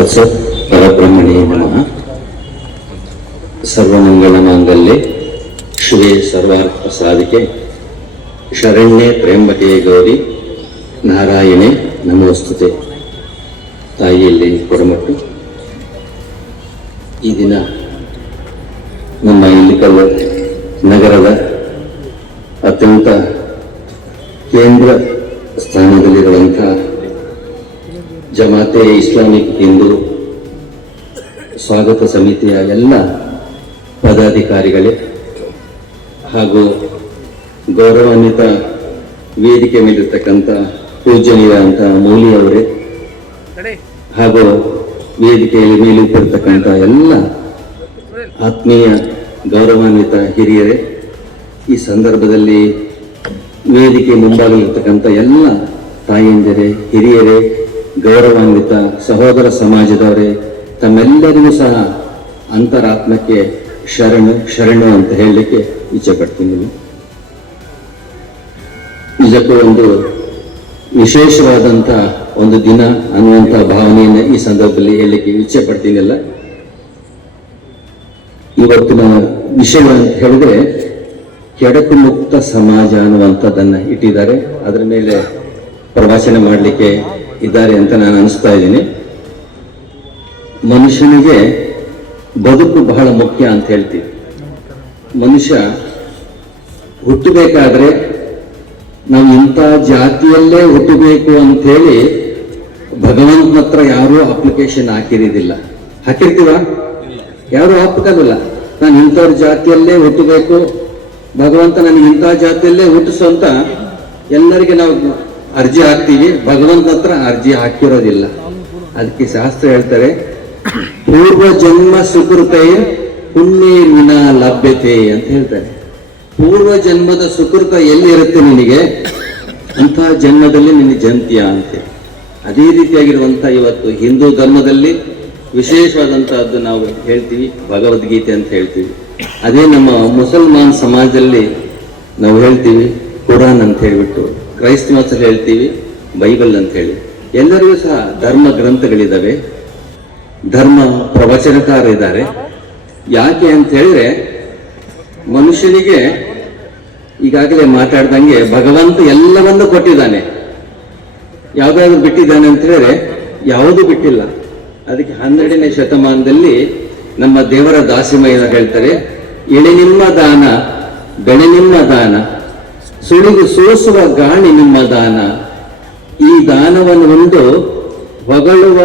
ತತ್ಸತ್ ಪರಬ್ರಹ್ಮಣೇ ನಮಃ. ಸರ್ವಮಂಗಳ ಮಾಂಗಲ್ಯೆ ಶಿವೆ ಸರ್ವಾರ್ಥ ಸಾಧಿಕೆ ಶರಣ್ಯೆ ತ್ರ್ಯಂಬಕೆ ಗೌರಿ ನಾರಾಯಣೆ ನಮೋಸ್ತುತೆ. ತಾಯಿಯಲ್ಲಿ ಕೊಡಮಟ್ಟು ಈ ದಿನ ನಮ್ಮ ಇಲ್ಲಿಕಲ್ ನಗರದ ಅತ್ಯಂತ ಕೇಂದ್ರ ಸ್ಥಾನದಲ್ಲಿರುವಂಥ ಜಮಾತೆ ಇಸ್ಲಾಮಿಕ್ ಹಿಂದೂ ಸ್ವಾಗತ ಸಮಿತಿಯ ಎಲ್ಲ ಪದಾಧಿಕಾರಿಗಳೇ ಹಾಗೂ ಗೌರವಾನ್ವಿತ ವೇದಿಕೆ ಮೇಲಿರ್ತಕ್ಕಂಥ ಪೂಜನೀಯಂಥ ಮೌಲಿಯವರೇ ಹಾಗೂ ವೇದಿಕೆಯಲ್ಲಿ ಮೇಲಿರ್ತಕ್ಕಂಥ ಎಲ್ಲ ಆತ್ಮೀಯ ಗೌರವಾನ್ವಿತ ಹಿರಿಯರೇ, ಈ ಸಂದರ್ಭದಲ್ಲಿ ವೇದಿಕೆ ಮುಂಭಾಗಲಿರ್ತಕ್ಕಂಥ ಎಲ್ಲ ತಾಯಂದಿರೇ, ಹಿರಿಯರೇ, ಗೌರವಾನ್ವಿತ ಸಹೋದರ ಸಮಾಜದವರೇ, ತಮ್ಮೆಲ್ಲರಿಗೂ ಸಹ ಅಂತರಾತ್ಮಕ್ಕೆ ಶರಣು ಅಂತ ಹೇಳಲಿಕ್ಕೆ ಇಚ್ಛೆ ಪಡ್ತೀನಿ. ನಿಜಕ್ಕೂ ಒಂದು ವಿಶೇಷವಾದಂಥ ಒಂದು ದಿನ ಅನ್ನುವಂಥ ಭಾವನೆಯನ್ನು ಈ ಸಂದರ್ಭದಲ್ಲಿ ಹೇಳಲಿಕ್ಕೆ ಇಚ್ಛೆ ಪಡ್ತೀನಿಲ್ಲ. ಇವತ್ತಿನ ವಿಷಯ ಅಂತ ಹೇಳಿದ್ರೆ ಕೆಡಕು ಮುಕ್ತ ಸಮಾಜ ಅನ್ನುವಂಥದ್ದನ್ನು ಇಟ್ಟಿದ್ದಾರೆ. ಅದರ ಮೇಲೆ ಪ್ರವಚನ ಮಾಡಲಿಕ್ಕೆ ಇದ್ದಾರೆ ಅಂತ ನಾನು ಅನಿಸ್ತಾ ಇದ್ದೀನಿ. ಮನುಷ್ಯನಿಗೆ ಬದುಕು ಬಹಳ ಮುಖ್ಯ ಅಂತ ಹೇಳ್ತೀವಿ. ಮನುಷ್ಯ ಹುಟ್ಟಬೇಕಾದ್ರೆ ನಾವು ಇಂಥ ಜಾತಿಯಲ್ಲೇ ಹುಟ್ಟಬೇಕು ಅಂಥೇಳಿ ಭಗವಂತನ ಹತ್ರ ಯಾರೂ ಅಪ್ಲಿಕೇಶನ್ ಹಾಕಿರೋದಿಲ್ಲ. ಹಾಕಿರ್ತೀವ? ಯಾರು ಹಾಕಲ್ಲ. ನಾನು ಇಂಥವ್ರ ಜಾತಿಯಲ್ಲೇ ಹುಟ್ಟಬೇಕು, ಭಗವಂತ ನನಗೆ ಇಂಥ ಜಾತಿಯಲ್ಲೇ ಹುಟ್ಟಿಸು ಅಂತ ಎಲ್ಲರಿಗೆ ನಾವು ಅರ್ಜಿ ಹಾಕ್ತೀವಿ. ಭಗವಂತ ಹತ್ರ ಅರ್ಜಿ ಹಾಕಿರೋದಿಲ್ಲ. ಅದಕ್ಕೆ ಶಾಸ್ತ್ರ ಹೇಳ್ತಾರೆ, ಪೂರ್ವ ಜನ್ಮ ಸುಕೃತೆ ಪುಣ್ಯೇನ ಲಭ್ಯತೆ ಅಂತ ಹೇಳ್ತಾರೆ. ಪೂರ್ವ ಜನ್ಮದ ಸುಕೃತ ಎಲ್ಲಿರುತ್ತೆ ನಿನಗೆ, ಅಂತಹ ಜನ್ಮದಲ್ಲಿ ನಿನ್ನ ಜಂತಿಯ ಅಂತೆ. ಅದೇ ರೀತಿಯಾಗಿರುವಂಥ ಇವತ್ತು ಹಿಂದೂ ಧರ್ಮದಲ್ಲಿ ವಿಶೇಷವಾದಂತಹದ್ದು ನಾವು ಹೇಳ್ತೀವಿ ಭಗವದ್ಗೀತೆ ಅಂತ ಹೇಳ್ತೀವಿ. ಅದೇ ನಮ್ಮ ಮುಸಲ್ಮಾನ್ ಸಮಾಜದಲ್ಲಿ ನಾವು ಹೇಳ್ತೀವಿ ಕುರಾನ್ ಅಂತ ಹೇಳ್ಬಿಟ್ಟು, ಕ್ರೈಸ್ತ ಮತದಲ್ಲಿ ಹೇಳ್ತೀವಿ ಬೈಬಲ್ ಅಂತ ಹೇಳಿ. ಎಲ್ಲರಿಗೂ ಸಹ ಧರ್ಮ ಗ್ರಂಥಗಳಿದ್ದಾವೆ, ಧರ್ಮ ಪ್ರವಚನಕಾರ ಇದ್ದಾರೆ. ಯಾಕೆ ಅಂತ ಹೇಳಿದ್ರೆ ಮನುಷ್ಯನಿಗೆ ಈಗಾಗಲೇ ಮಾತಾಡ್ದಂಗೆ ಭಗವಂತ ಎಲ್ಲವನ್ನೂ ಕೊಟ್ಟಿದ್ದಾನೆ. ಯಾವ್ದಾದ್ರು ಬಿಟ್ಟಿದ್ದಾನೆ ಅಂತ ಹೇಳಿದ್ರೆ ಯಾವುದೂ ಬಿಟ್ಟಿಲ್ಲ. ಅದಕ್ಕೆ 12ನೇ ಶತಮಾನದಲ್ಲಿ ನಮ್ಮ ದೇವರ ದಾಸಿಮಯ್ಯ ಹೇಳ್ತಾರೆ, ಎಳೆ ನಿಮ್ಮ ದಾನ ಬೆಳೆ ನಿಮ್ಮ ದಾನ, ಸುಳಿದು ಸೋಸುವ ಗಾಣಿ ನಿಮ್ಮ ದಾನ, ಈ ದಾನವನ್ನು ಒಂದು ಹೊಗಳುವ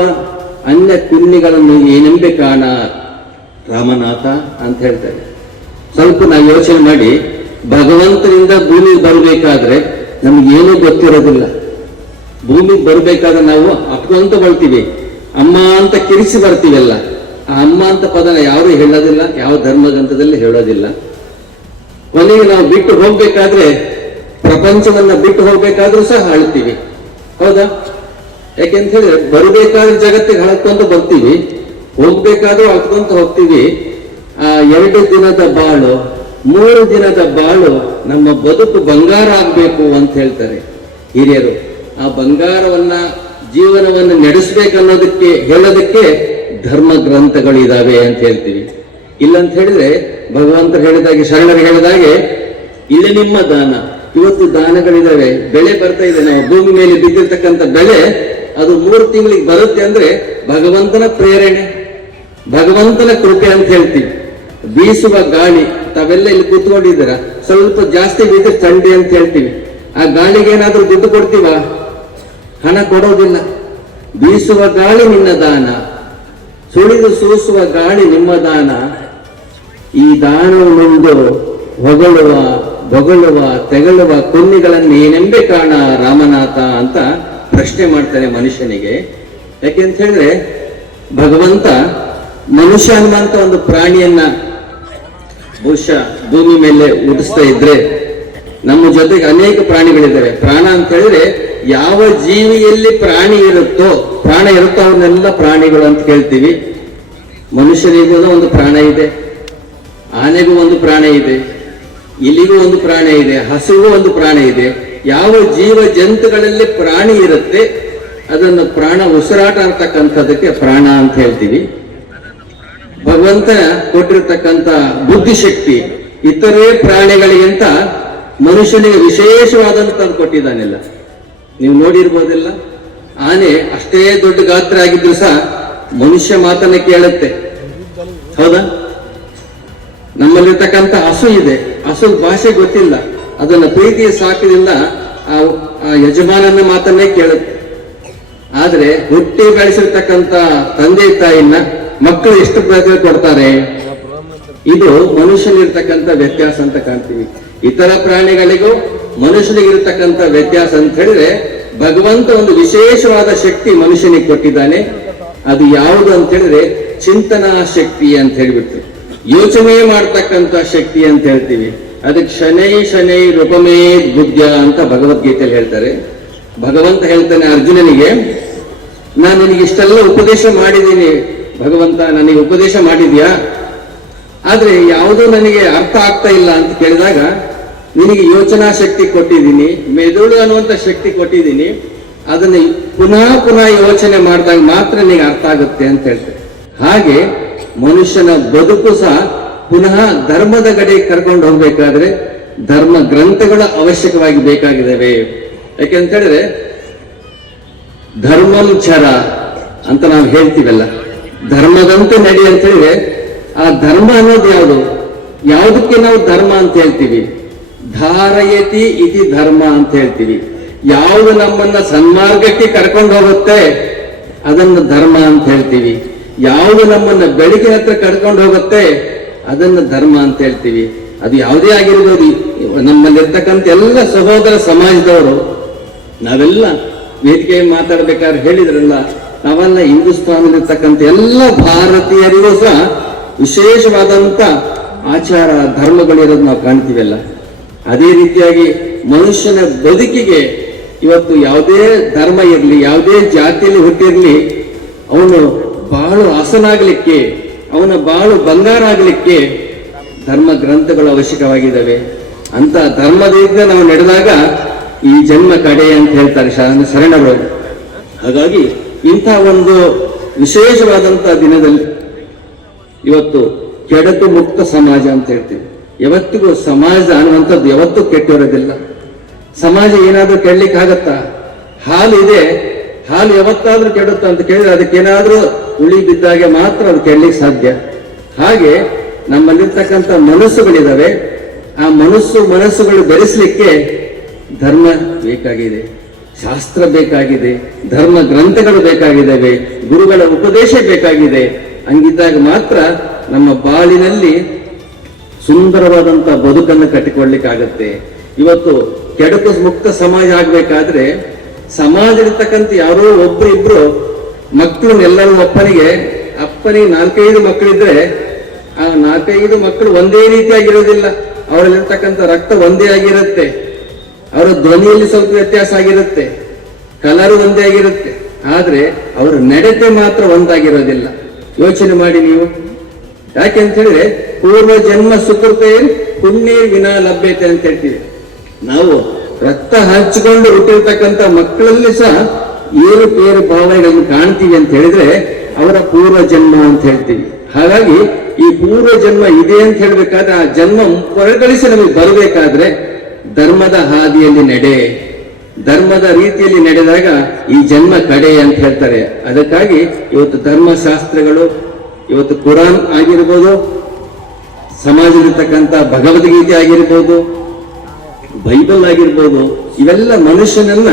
ಅನ್ಯ ಕುನ್ನಿಗಳನ್ನು ಏನೆಂಬೆ ಕಾಣ ರಾಮನಾಥ ಅಂತ ಹೇಳ್ತಾರೆ. ಸ್ವಲ್ಪ ನಾವು ಯೋಚನೆ ಮಾಡಿ, ಭಗವಂತನಿಂದ ಭೂಮಿಗೆ ಬರಬೇಕಾದ್ರೆ ನಮಗೇನೂ ಗೊತ್ತಿರೋದಿಲ್ಲ. ಭೂಮಿಗೆ ಬರಬೇಕಾದ್ರೆ ನಾವು ಅಪ್ಕೊಂತ ಬರ್ತೀವಿ, ಅಮ್ಮ ಅಂತ ಕಿರಿಸಿ ಬರ್ತೀವಲ್ಲ. ಆ ಅಮ್ಮ ಅಂತ ಪದನ ಯಾರು ಹೇಳೋದಿಲ್ಲ, ಯಾವ ಧರ್ಮಗ್ರಂಥದಲ್ಲಿ ಹೇಳೋದಿಲ್ಲ. ಕೊನೆಗೆ ನಾವು ಬಿಟ್ಟು ಹೋಗ್ಬೇಕಾದ್ರೆ, ಪ್ರಪಂಚವನ್ನ ಬಿಟ್ಟು ಹೋಗ್ಬೇಕಾದ್ರೂ ಸಹ ಅಳ್ತೀವಿ. ಹೌದಾ? ಯಾಕೆಂತ ಹೇಳಿದ್ರೆ ಬರಬೇಕಾದ್ರೆ ಜಗತ್ತಿಗೆ ಹಳಕೊಂತ ಬರ್ತೀವಿ, ಹೋಗ್ಬೇಕಾದ್ರೂ ಅಳ್ಕೊಂತ ಹೋಗ್ತೀವಿ. ಆ 2 ದಿನದ ಬಾಳು 3 ದಿನದ ಬಾಳು ನಮ್ಮ ಬದುಕು ಬಂಗಾರ ಆಗ್ಬೇಕು ಅಂತ ಹೇಳ್ತಾರೆ ಹಿರಿಯರು. ಆ ಬಂಗಾರವನ್ನ ಜೀವನವನ್ನು ನಡೆಸಬೇಕನ್ನೋದಕ್ಕೆ ಹೇಳೋದಕ್ಕೆ ಧರ್ಮ ಗ್ರಂಥಗಳಿದಾವೆ ಅಂತ ಹೇಳ್ತೀವಿ. ಇಲ್ಲಂತ ಹೇಳಿದ್ರೆ ಭಗವಂತರು ಹೇಳಿದಾಗೆ, ಶರಣರು ಹೇಳಿದಾಗೆ, ಇಲ್ಲಿ ನಿಮ್ಮ ದಾನ. ಇವತ್ತು ದಾನಗಳಿದಾವೆ, ಬೆಳೆ ಬರ್ತಾ ಇದೆ. ನಾವು ಭೂಮಿ ಮೇಲೆ ಬಿದ್ದಿರ್ತಕ್ಕಂಥ ಬೆಳೆ ಅದು 3 ತಿಂಗಳಿಗೆ ಬರುತ್ತೆ ಅಂದ್ರೆ ಭಗವಂತನ ಪ್ರೇರಣೆ, ಭಗವಂತನ ಕೃಪೆ ಅಂತ ಹೇಳ್ತೀವಿ. ಬೀಸುವ ಗಾಳಿ, ತಾವೆಲ್ಲ ಇಲ್ಲಿ ಕೂತ್ಕೊಂಡಿದ್ದೀರ, ಸ್ವಲ್ಪ ಜಾಸ್ತಿ ಬಿದ್ದರೆ ಚಂಡಿ ಅಂತ ಹೇಳ್ತೀವಿ. ಆ ಗಾಳಿಗೆ ಏನಾದ್ರೂ ದುಡ್ಡು ಕೊಡ್ತೀವ? ಹಣ ಕೊಡೋದಿಲ್ಲ. ಬೀಸುವ ಗಾಳಿ ನಿನ್ನ ದಾನ, ಸುಳಿದು ಸೂಸುವ ಗಾಳಿ ನಿಮ್ಮ ದಾನ, ಈ ದಾನವನ್ನೊಂದು ಹೊಗಳುವ ತೆಗಳುವ ಕುನ್ನಿಗಳನ್ನು ಏನೆಂಬೆ ಕಾಣ ರಾಮನಾಥ ಅಂತ ಪ್ರಶ್ನೆ ಮಾಡ್ತಾನೆ ಮನುಷ್ಯನಿಗೆ. ಯಾಕೆಂತ ಹೇಳಿದ್ರೆ ಭಗವಂತ ಮನುಷ್ಯ ಅನ್ನುವಂತ ಒಂದು ಪ್ರಾಣಿಯನ್ನ ಬಹುಶಃ ಭೂಮಿ ಮೇಲೆ ಹುಟ್ಟಿಸ್ತಾ ಇದ್ರೆ, ನಮ್ಮ ಜೊತೆಗೆ ಅನೇಕ ಪ್ರಾಣಿಗಳಿದ್ದಾವೆ. ಪ್ರಾಣ ಅಂತ ಹೇಳಿದ್ರೆ ಯಾವ ಜೀವಿಯಲ್ಲಿ ಪ್ರಾಣ ಇರುತ್ತೋ ಅವನ್ನೆಲ್ಲ ಪ್ರಾಣಿಗಳು ಅಂತ ಕೇಳ್ತೀವಿ. ಮನುಷ್ಯನಿಗೂ ಒಂದು ಪ್ರಾಣ ಇದೆ, ಆನೆಗೂ ಒಂದು ಪ್ರಾಣ ಇದೆ, ಇಲಿಗೂ ಒಂದು ಪ್ರಾಣ ಇದೆ, ಹಸುಗೂ ಒಂದು ಪ್ರಾಣ ಇದೆ. ಯಾವ ಜೀವ ಜಂತುಗಳಲ್ಲಿ ಪ್ರಾಣಿ ಇರುತ್ತೆ ಅದನ್ನು ಪ್ರಾಣ ಉಸಿರಾಟ ಅಂತಕ್ಕಂಥದಕ್ಕೆ ಪ್ರಾಣ ಅಂತ ಹೇಳ್ತೀವಿ. ಭಗವಂತ ಕೊಟ್ಟಿರ್ತಕ್ಕಂಥ ಬುದ್ಧಿಶಕ್ತಿ ಇತರೆ ಪ್ರಾಣಿಗಳಿಗಿಂತ ಮನುಷ್ಯನಿಗೆ ವಿಶೇಷವಾದಂಥದ್ದು ಕೊಟ್ಟಿದ್ದಾನೆಲ್ಲ. ನೀವು ನೋಡಿರ್ಬೋದಿಲ್ಲ, ಆನೆ ಅಷ್ಟೇ ದೊಡ್ಡ ಗಾತ್ರ ಆಗಿದ್ರು ಸಹ ಮನುಷ್ಯ ಮಾತನ್ನ ಕೇಳುತ್ತೆ, ಹೌದಾ? ನಮ್ಮಲ್ಲಿರ್ತಕ್ಕಂಥ ಹಸು ಇದೆ, ಹಸು ಭಾಷೆ ಗೊತ್ತಿಲ್ಲ, ಅದನ್ನ ಪ್ರೀತಿಯ ಸಾಕದಿಂದ ಆ ಯಜಮಾನನ ಮಾತನ್ನೇ ಕೇಳುತ್ತೆ. ಆದ್ರೆ ಹುಟ್ಟಿ ಬೆಳೆಸಿರ್ತಕ್ಕಂಥ ತಂದೆ ತಾಯಿನ ಮಕ್ಕಳು ಎಷ್ಟು ಪ್ರತಿಫಲ ಕೊಡ್ತಾರೆ? ಇದು ಮನುಷ್ಯನಿರ್ತಕ್ಕಂಥ ವ್ಯತ್ಯಾಸ ಅಂತ ಕಾಣ್ತೀವಿ. ಇತರ ಪ್ರಾಣಿಗಳಿಗೂ ಮನುಷ್ಯನಿಗಿರ್ತಕ್ಕಂಥ ವ್ಯತ್ಯಾಸ ಅಂತ ಹೇಳಿದ್ರೆ, ಭಗವಂತ ಒಂದು ವಿಶೇಷವಾದ ಶಕ್ತಿ ಮನುಷ್ಯನಿಗೆ ಕೊಟ್ಟಿದ್ದಾನೆ. ಅದು ಯಾವುದು ಅಂತ ಹೇಳಿದ್ರೆ ಚಿಂತನಾ ಶಕ್ತಿ ಅಂತ ಹೇಳಿಬಿಟ್ಟು, ಯೋಚನೆ ಮಾಡ್ತಕ್ಕಂಥ ಶಕ್ತಿ ಅಂತ ಹೇಳ್ತೀವಿ. ಅದಕ್ಕೆ ಶನೈ ಶನೈ ರೂಪಮೇ ಬುದ್ಧ ಅಂತ ಭಗವದ್ಗೀತೆಯಲ್ಲಿ ಹೇಳ್ತಾರೆ. ಭಗವಂತ ಹೇಳ್ತಾನೆ ಅರ್ಜುನನಿಗೆ, ನಾನು ನಿನಗೆ ಇಷ್ಟೆಲ್ಲ ಉಪದೇಶ ಮಾಡಿದ್ದೀನಿ ಭಗವಂತ, ನನಗೆ ಉಪದೇಶ ಮಾಡಿದ್ಯಾ, ಆದ್ರೆ ಯಾವುದೂ ನನಗೆ ಅರ್ಥ ಆಗ್ತಾ ಇಲ್ಲ ಅಂತ ಕೇಳಿದಾಗ, ನಿನಗೆ ಯೋಚನಾ ಶಕ್ತಿ ಕೊಟ್ಟಿದ್ದೀನಿ, ಮೆದುಳು ಅನ್ನುವಂಥ ಶಕ್ತಿ ಕೊಟ್ಟಿದ್ದೀನಿ, ಅದನ್ನ ಪುನಃ ಪುನಃ ಯೋಚನೆ ಮಾಡಿದಾಗ ಮಾತ್ರ ನಿನಗೆ ಅರ್ಥ ಆಗುತ್ತೆ ಅಂತ ಹೇಳ್ತಾರೆ. ಹಾಗೆ ಮನುಷ್ಯನ ಬದುಕು ಸಹ ಪುನಃ ಧರ್ಮದ ಕಡೆ ಕರ್ಕೊಂಡು ಹೋಗ್ಬೇಕಾದ್ರೆ ಧರ್ಮ ಗ್ರಂಥಗಳ ಅವಶ್ಯಕವಾಗಿ ಬೇಕಾಗಿದ್ದಾವೆ. ಯಾಕೆಂತ ಹೇಳಿದ್ರೆ ಧರ್ಮಂ ಚರ ಅಂತ ನಾವು ಹೇಳ್ತೀವಲ್ಲ, ಧರ್ಮದಂತೆ ನಡಿ ಅಂತ ಹೇಳಿದ್ರೆ ಆ ಧರ್ಮ ಅನ್ನೋದು ಯಾವುದು? ಯಾವುದಕ್ಕೆ ನಾವು ಧರ್ಮ ಅಂತ ಹೇಳ್ತೀವಿ? ಧಾರಯತಿ ಇತಿ ಧರ್ಮ ಅಂತ ಹೇಳ್ತೀವಿ. ಯಾವುದು ನಮ್ಮನ್ನ ಸನ್ಮಾರ್ಗಕ್ಕೆ ಕರ್ಕೊಂಡು ಹೋಗುತ್ತೆ ಅದನ್ನು ಧರ್ಮ ಅಂತ ಹೇಳ್ತೀವಿ. ಯಾವುದು ನಮ್ಮನ್ನ ಬೆಳಕಿನ ಹತ್ರ ಕರ್ಕೊಂಡು ಹೋಗುತ್ತೆ ಅದನ್ನು ಧರ್ಮ ಅಂತ ಹೇಳ್ತೀವಿ. ಅದು ಯಾವುದೇ ಆಗಿರ್ಬೋದು. ನಮ್ಮಲ್ಲಿರ್ತಕ್ಕಂಥ ಎಲ್ಲ ಸಹೋದರ ಸಮಾಜದವರು ನಾವೆಲ್ಲ ವೇದಿಕೆ ಮಾತಾಡ್ಬೇಕಾದ್ರೆ ಹೇಳಿದ್ರಲ್ಲ, ನಾವೆಲ್ಲ ಹಿಂದೂಸ್ತಾನದಲ್ಲಿರ್ತಕ್ಕಂಥ ಎಲ್ಲ ಭಾರತೀಯರಿಗೂ ಸಹ ವಿಶೇಷವಾದಂತ ಆಚಾರ ಧರ್ಮಗಳಿರೋದು ನಾವು ಕಾಣ್ತೀವಲ್ಲ. ಅದೇ ರೀತಿಯಾಗಿ ಮನುಷ್ಯನ ಬದುಕಿಗೆ ಇವತ್ತು ಯಾವುದೇ ಧರ್ಮ ಇರಲಿ, ಯಾವುದೇ ಜಾತಿಯಲ್ಲಿ ಹುಟ್ಟಿರ್ಲಿ, ಅವನು ಬಾಳು ಹಸನಾಗ್ಲಿಕ್ಕೆ, ಅವನ ಬಾಳು ಬಂಗಾರ ಆಗ್ಲಿಕ್ಕೆ ಧರ್ಮ ಗ್ರಂಥಗಳು ಅವಶ್ಯಕವಾಗಿದ್ದಾವೆ. ಅಂತ ಧರ್ಮದಿಂದ ನಾವು ನಡೆದಾಗ ಈ ಜನ್ಮ ಕಡೆ ಅಂತ ಹೇಳ್ತಾರೆ ಶರಣರು. ಹಾಗಾಗಿ ಇಂಥ ಒಂದು ವಿಶೇಷವಾದಂತಹ ದಿನದಲ್ಲಿ ಇವತ್ತು ಕೆಡಕು ಮುಕ್ತ ಸಮಾಜ ಅಂತ ಹೇಳ್ತೀವಿ. ಯಾವತ್ತಿಗೂ ಸಮಾಜ ಅನ್ನುವಂಥದ್ದು ಯಾವತ್ತೂ ಕೆಟ್ಟಿರೋದಿಲ್ಲ. ಸಮಾಜ ಏನಾದ್ರೂ ಕೆಡ್ಲಿಕ್ಕೆ ಆಗತ್ತಾ? ಹಾಲು ಇದೆ, ಹಾಲು ಯಾವತ್ತಾದ್ರೂ ಕೆಡುತ್ತಾ ಅಂತ ಕೇಳಿದ್ರೆ ಅದಕ್ಕೇನಾದ್ರೂ ಉಳಿ ಬಿದ್ದಾಗೆ ಮಾತ್ರ ಅದು ಕೆಡ್ಲಿಕ್ಕೆ ಸಾಧ್ಯ. ಹಾಗೆ ನಮ್ಮಲ್ಲಿರ್ತಕ್ಕಂಥ ಮನಸ್ಸುಗಳಿದಾವೆ, ಆ ಮನಸ್ಸುಗಳು ಬೆಳೆಸಲಿಕ್ಕೆ ಧರ್ಮ ಬೇಕಾಗಿದೆ, ಶಾಸ್ತ್ರ ಬೇಕಾಗಿದೆ, ಧರ್ಮ ಗ್ರಂಥಗಳು ಬೇಕಾಗಿದ್ದಾವೆ, ಗುರುಗಳ ಉಪದೇಶ ಬೇಕಾಗಿದೆ. ಹಂಗಿದ್ದಾಗ ಮಾತ್ರ ನಮ್ಮ ಬಾಳಿನಲ್ಲಿ ಸುಂದರವಾದಂತ ಬದುಕನ್ನು ಕಟ್ಟಿಕೊಳ್ಳಿಕ್ಕಾಗತ್ತೆ. ಇವತ್ತು ಕೆಡಕು ಮುಕ್ತ ಸಮಾಜ ಆಗ್ಬೇಕಾದ್ರೆ ಸಮಾಜದಲ್ಲಿರ್ತಕ್ಕಂಥ ಯಾರೋ ಒಬ್ರು ಇಬ್ರು ಮಕ್ಕಳನ್ನೆಲ್ಲರೂ ಅಪ್ಪನಿಗೆ 4-5 ಮಕ್ಕಳಿದ್ರೆ ಆ 4-5 ಮಕ್ಕಳು ಒಂದೇ ರೀತಿಯಾಗಿರೋದಿಲ್ಲ. ಅವರಲ್ಲಿರ್ತಕ್ಕಂಥ ರಕ್ತ ಒಂದೇ ಆಗಿರುತ್ತೆ, ಅವರ ಧ್ವನಿಯಲ್ಲಿ ಸ್ವಲ್ಪ ವ್ಯತ್ಯಾಸ ಆಗಿರುತ್ತೆ, ಕಲರ್ ಒಂದೇ ಆಗಿರುತ್ತೆ, ಆದ್ರೆ ಅವರ ನಡತೆ ಮಾತ್ರ ಒಂದಾಗಿರೋದಿಲ್ಲ. ಯೋಚನೆ ಮಾಡಿ ನೀವು. ಯಾಕೆಂತ ಹೇಳಿದ್ರೆ ಪೂರ್ವ ಜನ್ಮ ಸುಕೃತೆ ಪುಣ್ಯ ವಿನಾ ಲಭ್ಯತೆ ಅಂತ ಹೇಳ್ತೀವಿ. ನಾವು ರಕ್ತ ಹಂಚಿಕೊಂಡು ಹುಟ್ಟಿರ್ತಕ್ಕಂಥ ಮಕ್ಕಳಲ್ಲಿ ಸಹ ಏರುಪೇರು ಭಾವನೆಗಳನ್ನು ಕಾಣ್ತೀವಿ ಅಂತ ಹೇಳಿದ್ರೆ ಅವರ ಪೂರ್ವ ಜನ್ಮ ಅಂತ ಹೇಳ್ತೀವಿ. ಹಾಗಾಗಿ ಈ ಪೂರ್ವ ಜನ್ಮ ಇದೆ ಅಂತ ಹೇಳ್ಬೇಕಾದ್ರೆ ಆ ಜನ್ಮ ಹೊರಗಳಿಸಿ ನಮಗೆ ಬರಬೇಕಾದ್ರೆ ಧರ್ಮದ ಹಾದಿಯಲ್ಲಿ ನಡೆ, ಧರ್ಮದ ರೀತಿಯಲ್ಲಿ ನಡೆದಾಗ ಈ ಜನ್ಮ ಕಡೆ ಅಂತ ಹೇಳ್ತಾರೆ. ಅದಕ್ಕಾಗಿ ಇವತ್ತು ಧರ್ಮಶಾಸ್ತ್ರಗಳು, ಇವತ್ತು ಕುರಾನ್ ಆಗಿರ್ಬೋದು, ಸಮಾಜದಲ್ಲಿರ್ತಕ್ಕಂಥ ಭಗವದ್ಗೀತೆ ಆಗಿರ್ಬೋದು, ಬೈಬಲ್ ಆಗಿರ್ಬೋದು, ಇವೆಲ್ಲ ಮನುಷ್ಯನನ್ನ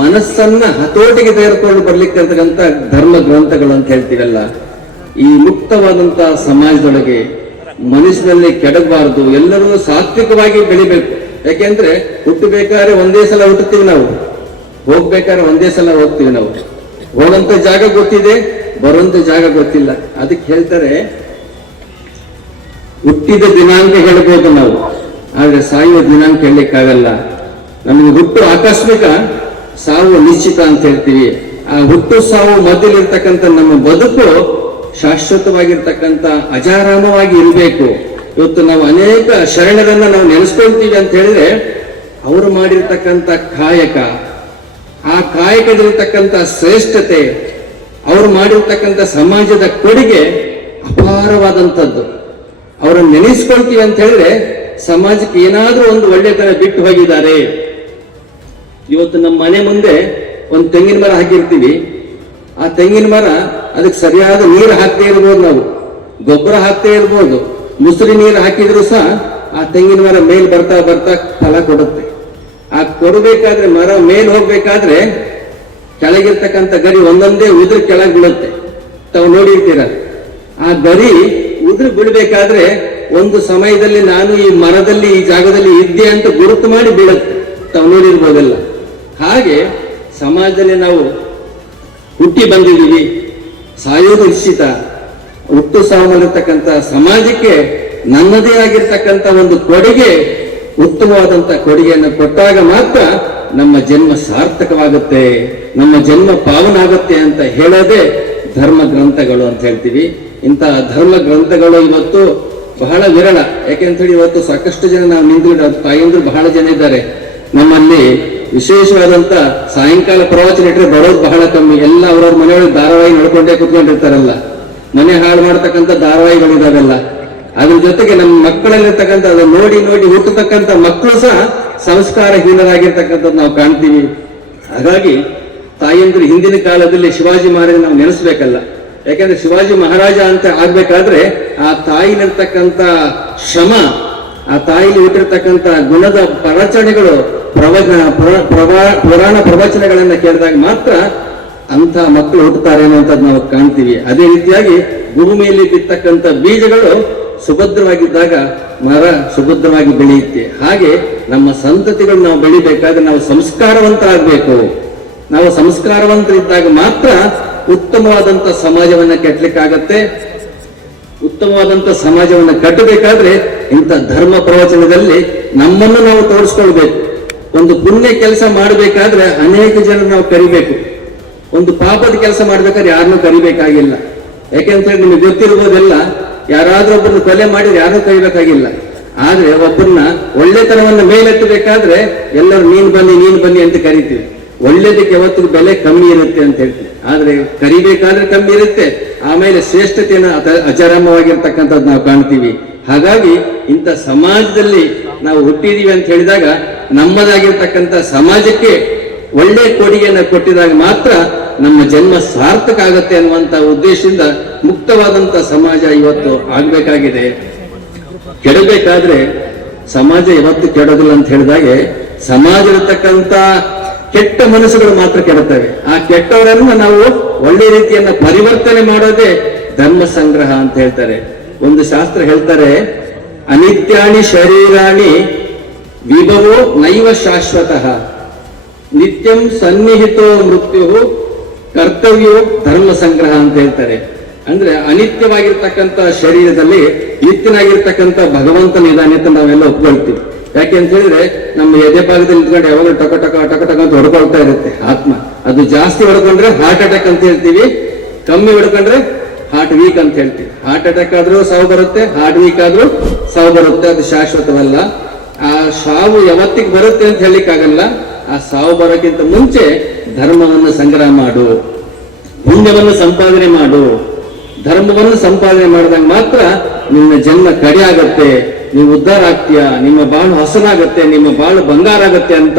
ಮನಸ್ಸನ್ನ ಹತೋಟಿಗೆ ತೆಗೆದುಕೊಂಡು ಬರ್ಲಿಕ್ಕಂತಕ್ಕಂಥ ಧರ್ಮ ಗ್ರಂಥಗಳು ಅಂತ ಹೇಳ್ತೀವಲ್ಲ. ಈ ಮುಕ್ತವಾದಂತಹ ಸಮಾಜದೊಳಗೆ ಮನುಷ್ಯನಲ್ಲಿ ಕೆಡಬಾರದು, ಎಲ್ಲರೂ ಸಾತ್ವಿಕವಾಗಿ ಬೆಳಿಬೇಕು. ಯಾಕೆಂದ್ರೆ ಹುಟ್ಟಬೇಕಾದ್ರೆ ಒಂದೇ ಸಲ ಹುಟ್ಟುತ್ತೀವಿ ನಾವು, ಹೋಗ್ಬೇಕಾದ್ರೆ ಒಂದೇ ಸಲ ಹೋಗ್ತೀವಿ ನಾವು. ಹೋಗಂತ ಜಾಗ ಗೊತ್ತಿದೆ, ಬರುವಂತ ಜಾಗ ಗೊತ್ತಿಲ್ಲ. ಅದಕ್ಕೆ ಹೇಳ್ತಾರೆ ಹುಟ್ಟಿದ ದಿನಾಂಕ ಹೇಳ್ಬೋದು ನಾವು, ಆದ್ರೆ ಸಾಯುವ ದಿನಾಂಕ ಹೇಳಲಿಕ್ಕಾಗಲ್ಲ. ನಮಗೆ ಹುಟ್ಟು ಆಕಸ್ಮಿಕ, ಸಾವು ನಿಶ್ಚಿತ ಅಂತ ಹೇಳ್ತೀವಿ. ಆ ಹುಟ್ಟು ಸಾವು ಮಧ್ಯದಲ್ಲಿರ್ತಕ್ಕಂಥ ನಮ್ಮ ಬದುಕು ಶಾಶ್ವತವಾಗಿರ್ತಕ್ಕಂಥ ಅಜಾರಾಮವಾಗಿ ಇರಬೇಕು. ಇವತ್ತು ನಾವು ಅನೇಕ ಶರಣರನ್ನ ನಾವು ನೆನೆಸ್ಕೊಳ್ತೀವಿ ಅಂತ ಹೇಳಿದ್ರೆ ಅವರು ಮಾಡಿರ್ತಕ್ಕಂಥ ಕಾಯಕ, ಆ ಕಾಯಕದಲ್ಲಿರ್ತಕ್ಕಂಥ ಶ್ರೇಷ್ಠತೆ, ಅವರು ಮಾಡಿರ್ತಕ್ಕಂಥ ಸಮಾಜದ ಕೊಡುಗೆ ಅಪಾರವಾದಂಥದ್ದು. ಅವರನ್ನು ನೆನೆಸ್ಕೊಳ್ತೀವಿ ಅಂತ ಹೇಳಿದ್ರೆ ಸಮಾಜಕ್ಕೆ ಏನಾದ್ರೂ ಒಂದು ಒಳ್ಳೆತನ ಬಿಟ್ಟು ಹೋಗಿದ್ದಾರೆ. ಇವತ್ತು ನಮ್ಮ ಮನೆ ಮುಂದೆ ಒಂದು ತೆಂಗಿನ ಮರ ಹಾಕಿರ್ತೀವಿ. ಆ ತೆಂಗಿನ ಮರ ಅದಕ್ಕೆ ಸರಿಯಾದ ನೀರು ಹಾಕ್ತೇ ಇರ್ಬೋದು, ನಾವು ಗೊಬ್ಬರ ಹಾಕ್ತೇ ಇರ್ಬೋದು, ಮುಸುರಿ ನೀರು ಹಾಕಿದ್ರು ಸಹ ಆ ತೆಂಗಿನ ಮರ ಮೇಲ್ ಬರ್ತಾ ಬರ್ತಾ ಫಲ ಕೊಡುತ್ತೆ. ಆ ಕೊಡಬೇಕಾದ್ರೆ, ಮರ ಮೇಲ್ ಹೋಗ್ಬೇಕಾದ್ರೆ ಕೆಳಗಿರ್ತಕ್ಕಂಥ ಗರಿ ಒಂದೊಂದೇ ಉದುರು ಕೆಳಗೆ ಬೀಳುತ್ತೆ. ತಾವು ನೋಡಿರ್ತೀರ. ಆ ಗರಿ ಉದುರು ಬೀಳ್ಬೇಕಾದ್ರೆ ಒಂದು ಸಮಯದಲ್ಲಿ ನಾನು ಈ ಮರದಲ್ಲಿ, ಈ ಜಾಗದಲ್ಲಿ ಇದ್ದೆ ಅಂತ ಗುರುತು ಮಾಡಿ ಬೀಳುತ್ತೆ. ತಾವು ನೋಡಿರ್ಬೋದಲ್ಲ. ಹಾಗೆ ಸಮಾಜದಲ್ಲಿ ನಾವು ಹುಟ್ಟಿ ಬಂದಿದ್ದೀವಿ, ಸಾಯೋದು ನಿಶ್ಚಿತ. ಹುಟ್ಟು ಸಾವನ್ನಲ್ಲಿರ್ತಕ್ಕಂಥ ಸಮಾಜಕ್ಕೆ ನನ್ನದೇ ಆಗಿರ್ತಕ್ಕಂಥ ಒಂದು ಕೊಡುಗೆ, ಉತ್ತಮವಾದಂಥ ಕೊಡುಗೆಯನ್ನು ಕೊಟ್ಟಾಗ ಮಾತ್ರ ನಮ್ಮ ಜನ್ಮ ಸಾರ್ಥಕವಾಗುತ್ತೆ, ನಮ್ಮ ಜನ್ಮ ಪಾವನ ಆಗುತ್ತೆ ಅಂತ ಹೇಳೋದೇ ಧರ್ಮ ಗ್ರಂಥಗಳು ಅಂತ ಹೇಳ್ತೀವಿ. ಇಂತಹ ಧರ್ಮ ಗ್ರಂಥಗಳು ಇವತ್ತು ಬಹಳ ವಿರಳ. ಯಾಕೆಂತೇಳಿ ಇವತ್ತು ಸಾಕಷ್ಟು ಜನ ನಾವು ನಿಂತು ತಾಯಂದ್ರು ಬಹಳ ಜನ ಇದ್ದಾರೆ ನಮ್ಮಲ್ಲಿ. ವಿಶೇಷವಾದಂತ ಸಾಯಂಕಾಲ ಪ್ರವಚನ ಇಟ್ಟರೆ ಬರೋದು ಬಹಳ ಕಮ್ಮಿ. ಎಲ್ಲ ಅವ್ರವ್ರ ಮನೆಯೊಳಗೆ ಧಾರಾವಾಹಿ ನೋಡ್ಕೊಂಡೇ ಕುತ್ಕೊಂಡಿರ್ತಾರಲ್ಲ. ಮನೆ ಹಾಳು ಮಾಡ್ತಕ್ಕಂಥ ಧಾರಾವಾಹಿಗಳಿದಾವೆಲ್ಲ. ಅದ್ರ ಜೊತೆಗೆ ನಮ್ಮ ಮಕ್ಕಳಲ್ಲಿರ್ತಕ್ಕಂಥ ಅದನ್ನ ನೋಡಿ ನೋಡಿ ಹುಟ್ಟತಕ್ಕಂಥ ಮಕ್ಕಳು ಸಹ ಸಂಸ್ಕಾರಹೀನರಾಗಿರ್ತಕ್ಕಂಥದ್ದು ನಾವು ಕಾಣ್ತೀವಿ. ಹಾಗಾಗಿ ತಾಯಂದ್ರು ಹಿಂದಿನ ಕಾಲದಲ್ಲಿ ಶಿವಾಜಿ ಮಹಾರಾಜ ನಾವು ನೆನೆಸ್ಬೇಕಲ್ಲ. ಯಾಕಂದ್ರೆ ಶಿವಾಜಿ ಮಹಾರಾಜ ಅಂತ ಆಗ್ಬೇಕಾದ್ರೆ ಆ ತಾಯಿಲಿರ್ತಕ್ಕಂಥ ಶ್ರಮ, ಆ ತಾಯಿಲಿ ಹುಟ್ಟಿರ್ತಕ್ಕಂಥ ಗುಣದ ಪ್ರವಚನೆಗಳು, ಪುರಾಣ ಪ್ರವಚನಗಳನ್ನ ಕೇಳಿದಾಗ ಮಾತ್ರ ಅಂತ ಮಕ್ಕಳು ಹುಟ್ಟುತ್ತಾರೆ ಅನ್ನೋಂಥದ್ದು ನಾವು ಕಾಣ್ತೀವಿ. ಅದೇ ರೀತಿಯಾಗಿ ಭೂಮಿಯಲ್ಲಿ ಬಿತ್ತಕ್ಕಂಥ ಬೀಜಗಳು ಸುಭದ್ರವಾಗಿದ್ದಾಗ ಮರ ಸುಭದ್ರವಾಗಿ ಬೆಳೆಯುತ್ತೆ. ಹಾಗೆ ನಮ್ಮ ಸಂತತಿಗಳು ನಾವು ಬೆಳಿಬೇಕಾದ್ರೆ ನಾವು ಸಂಸ್ಕಾರವಂತರಾಗಬೇಕು. ನಾವು ಸಂಸ್ಕಾರವಂತರಿದ್ದಾಗ ಮಾತ್ರ ಉತ್ತಮವಾದಂತ ಸಮಾಜವನ್ನ ಕಟ್ಟಲಿಕ್ಕಾಗತ್ತೆ. ಉತ್ತಮವಾದಂತ ಸಮಾಜವನ್ನ ಕಟ್ಟಬೇಕಾದ್ರೆ ಇಂಥ ಧರ್ಮ ಪ್ರವಚನದಲ್ಲಿ ನಮ್ಮನ್ನು ನಾವು ತೋರಿಸ್ಕೊಳ್ಬೇಕು. ಒಂದು ಪುಣ್ಯ ಕೆಲಸ ಮಾಡಬೇಕಾದ್ರೆ ಅನೇಕ ಜನ ನಾವು ಕರಿಬೇಕು. ಒಂದು ಪಾಪದ ಕೆಲಸ ಮಾಡ್ಬೇಕಾದ್ರೆ ಯಾರನ್ನೂ ಕರಿಬೇಕಾಗಿಲ್ಲ. ಯಾಕೆಂತೇಳಿ ನಿಮಗೆ ಗೊತ್ತಿರ್ಬೋದೆಲ್ಲ, ಯಾರಾದ್ರೂ ಒಬ್ಬರನ್ನ ಕೊಲೆ ಮಾಡಿದ್ರೆ ಯಾರನ್ನೂ ಕರಿಬೇಕಾಗಿಲ್ಲ. ಆದ್ರೆ ಒಬ್ಬರನ್ನ ಒಳ್ಳೆತನವನ್ನ ಮೇಲೆತ್ತಬೇಕಾದ್ರೆ ಎಲ್ಲರೂ ನೀನ್ ಬನ್ನಿ ಅಂತ ಕರಿತೀವಿ. ಒಳ್ಳೇದಕ್ಕೆ ಯಾವತ್ತಿಗೂ ಬೆಲೆ ಕಮ್ಮಿ ಇರುತ್ತೆ ಅಂತ ಹೇಳ್ತೀವಿ. ಆದ್ರೆ ಕರಿಬೇಕಾದ್ರೆ ಕಮ್ಮಿ ಇರುತ್ತೆ, ಆಮೇಲೆ ಶ್ರೇಷ್ಠತೆಯನ್ನು ಅಜರಾಮವಾಗಿರ್ತಕ್ಕಂಥದ್ದು ನಾವು ಕಾಣ್ತೀವಿ. ಹಾಗಾಗಿ ಇಂಥ ಸಮಾಜದಲ್ಲಿ ನಾವು ಹುಟ್ಟಿದೀವಿ ಅಂತ ಹೇಳಿದಾಗ ನಮ್ಮದಾಗಿರ್ತಕ್ಕಂಥ ಸಮಾಜಕ್ಕೆ ಒಳ್ಳೆ ಕೊಡುಗೆಯನ್ನು ಕೊಟ್ಟಿದಾಗ ಮಾತ್ರ ನಮ್ಮ ಜನ್ಮ ಸಾರ್ಥಕ ಆಗತ್ತೆ ಅನ್ನುವಂತ ಉದ್ದೇಶದಿಂದ ಮುಕ್ತವಾದಂತ ಸಮಾಜ ಇವತ್ತು ಆಗ್ಬೇಕಾಗಿದೆ. ಕೆಡಬೇಕಾದ್ರೆ ಸಮಾಜ ಯಾವತ್ತು ಕೆಡೋದಿಲ್ಲ ಅಂತ ಹೇಳಿದಾಗೆ ಸಮಾಜದಲ್ಲಿರ್ತಕ್ಕಂಥ ಕೆಟ್ಟ ಮನಸ್ಸುಗಳು ಮಾತ್ರ ಕೆಡುತ್ತವೆ. ಆ ಕೆಟ್ಟವರನ್ನು ನಾವು ಒಳ್ಳೆ ರೀತಿಯನ್ನ ಪರಿವರ್ತನೆ ಮಾಡೋದೇ ಧರ್ಮ ಸಂಗ್ರಹ ಅಂತ ಹೇಳ್ತಾರೆ. ಒಂದು ಶಾಸ್ತ್ರ ಹೇಳ್ತಾರೆ, ಅನಿತ್ಯಾನಿ ಶರೀರಾಣಿ ವಿಭವೋ ನೈವ ಶಾಶ್ವತಃ ನಿತ್ಯಂ ಸನ್ನಿಹಿತೋ ಮೃತ್ಯು ಕರ್ತವ್ಯೋ ಧರ್ಮ ಸಂಗ್ರಹ ಅಂತ ಹೇಳ್ತಾರೆ. ಅಂದ್ರೆ ಅನಿತ್ಯವಾಗಿರ್ತಕ್ಕಂಥ ಶರೀರದಲ್ಲಿ ನಿತ್ಯನಾಗಿರ್ತಕ್ಕಂಥ ಭಗವಂತನ ಇದಾನೆ ಅಂತ ನಾವೆಲ್ಲ ಒಪ್ಕೊಳ್ತೀವಿ. ಯಾಕೆ ಅಂತ ಹೇಳಿದ್ರೆ ನಮ್ಮ ಎದೆ ಭಾಗದಲ್ಲಿ ನಿಂತ್ಕೊಂಡು ಯಾವಾಗ ಟಕ ಟಕ ಅಂತ ಹೊಡ್ಕೊಳ್ತಾ ಇರುತ್ತೆ ಆತ್ಮ. ಅದು ಜಾಸ್ತಿ ಹೊಡ್ಕೊಂಡ್ರೆ ಹಾರ್ಟ್ ಅಟ್ಯಾಕ್ ಅಂತ ಹೇಳ್ತೀವಿ, ಕಮ್ಮಿ ಹೊಡ್ಕೊಂಡ್ರೆ ಹಾರ್ಟ್ ವೀಕ್ ಅಂತ ಹೇಳ್ತೀವಿ. ಹಾರ್ಟ್ ಅಟ್ಯಾಕ್ ಆದ್ರೂ ಸಾವು ಬರುತ್ತೆ, ಹಾರ್ಟ್ ವೀಕ್ ಆದ್ರೂ ಸಾವು ಬರುತ್ತೆ. ಅದು ಶಾಶ್ವತವಲ್ಲ. ಆ ಸಾವು ಯಾವತ್ತಿಗೆ ಬರುತ್ತೆ ಅಂತ ಹೇಳಿಕ್ಕಾಗಲ್ಲ. ಆ ಸಾವು ಬರೋಕ್ಕಿಂತ ಮುಂಚೆ ಧರ್ಮವನ್ನು ಸಂಗ್ರಹ ಮಾಡು, ಪುಣ್ಯವನ್ನು ಸಂಪಾದನೆ ಮಾಡು. ಧರ್ಮವನ್ನು ಸಂಪಾದನೆ ಮಾಡಿದಾಗ ಮಾತ್ರ ನಿನ್ನ ಜನ್ಮ ಕಡೆ ಆಗತ್ತೆ, ನೀವು ಉದ್ಧಾರ ಆಗ್ತೀಯ, ನಿಮ್ಮ ಬಾಳು ಹಸನಾಗತ್ತೆ, ನಿಮ್ಮ ಬಾಳು ಬಂಗಾರ ಆಗತ್ತೆ ಅಂತ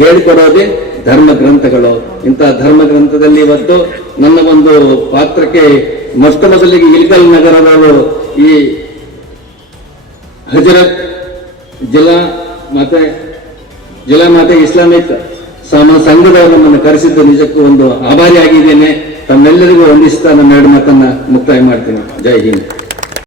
ಹೇಳಿಕೊಡೋದೇ ಧರ್ಮ ಗ್ರಂಥಗಳು. ಇಂತಹ ಧರ್ಮ ಗ್ರಂಥದಲ್ಲಿ ಇವತ್ತು ನನ್ನ ಒಂದು ಪಾತ್ರಕ್ಕೆ ಮೊಟ್ಟ ಮೊದಲಿಗೆ ಇಲ್ಕಲ್ ನಗರದವರು ಈ ಹಜರತ್ ಜಿಲ್ಲಾ ಮಾತೆ ಇಸ್ಲಾಮಿಕ್ ಸಂಘದವರು ನಮ್ಮನ್ನು ಕರೆಸಿದ್ದು ನಿಜಕ್ಕೂ ಒಂದು ಆಭಾರಿಯಾಗಿದ್ದೇನೆ. ತಮ್ಮೆಲ್ಲರಿಗೂ ವಂದಿಸ್ತಾ ನನ್ನ ಎರಡು ಮಾತನ್ನ ಮುಕ್ತಾಯ ಮಾಡ್ತೀನಿ. ಜೈ ಹಿಂದ್.